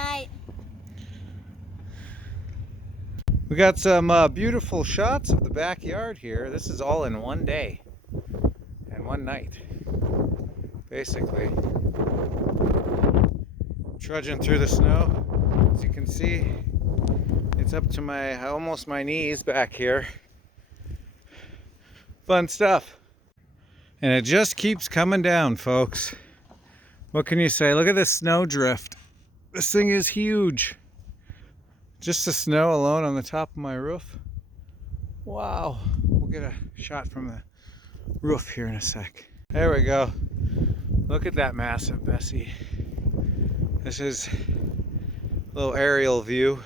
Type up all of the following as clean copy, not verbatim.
night. We got some beautiful shots of the backyard here. This is all in one day and one night, basically. Trudging through the snow. As you can see, it's up to almost my knees back here. Fun stuff. And it just keeps coming down, folks. What can you say? Look at this snow drift. This thing is huge. Just the snow alone on the top of my roof. Wow. We'll get a shot from the roof here in a sec. There we go. Look at that massive Bessie. This is a little aerial view.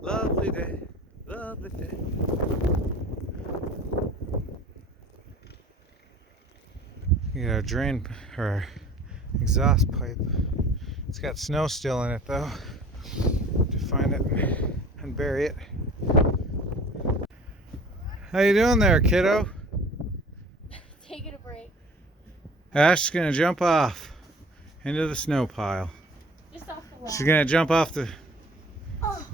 Lovely day, lovely day. You got a drain or exhaust pipe. It's got snow still in it though. To find it and bury it. How you doing there, kiddo? Taking a break. Ash's gonna jump off into the snow pile. Just off the wall. She's gonna jump off the. Oh.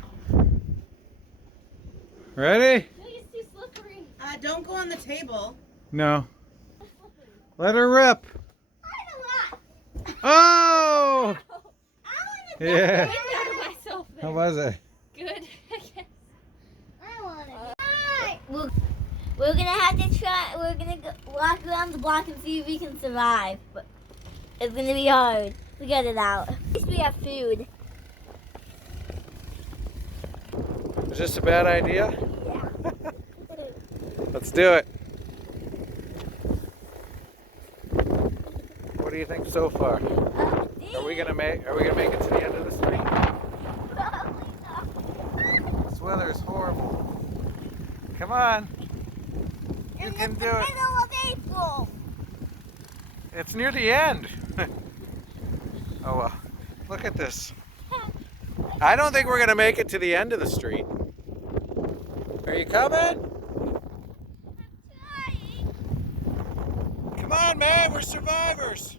Ready? No, it's too slippery. Don't go on the table. No. Let her rip. Oh! Yeah. How was it? Good. I want it. We're gonna have to try. We're gonna walk around the block and see if we can survive. But it's gonna be hard to get it out. At least we have food. Was this a bad idea? Yeah. Let's do it. What do you think so far? Are we gonna make it to the end of the street? Probably not. This weather is horrible. Come on. You can do it. Middle of April. It's near the end. Oh well. Look at this. I don't think we're gonna make it to the end of the street. Are you coming? Come on, man, we're survivors.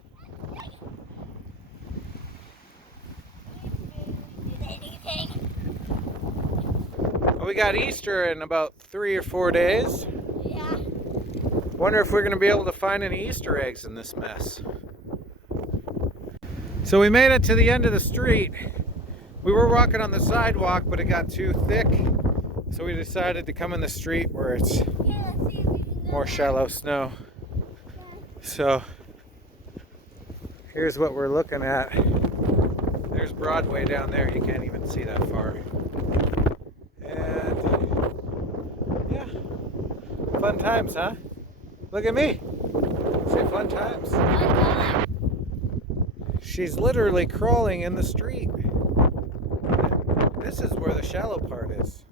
Well, we got Easter in about 3 or 4 days. Yeah. Wonder if we're going to be able to find any Easter eggs in this mess. So we made it to the end of the street. We were walking on the sidewalk, but it got too thick. So we decided to come in the street where it's more shallow snow. So here's what we're looking at. There's Broadway down there. You can't even see that far. And yeah, fun times, huh? Look at me. Say fun times. She's literally crawling in the street. This is where the shallow part is.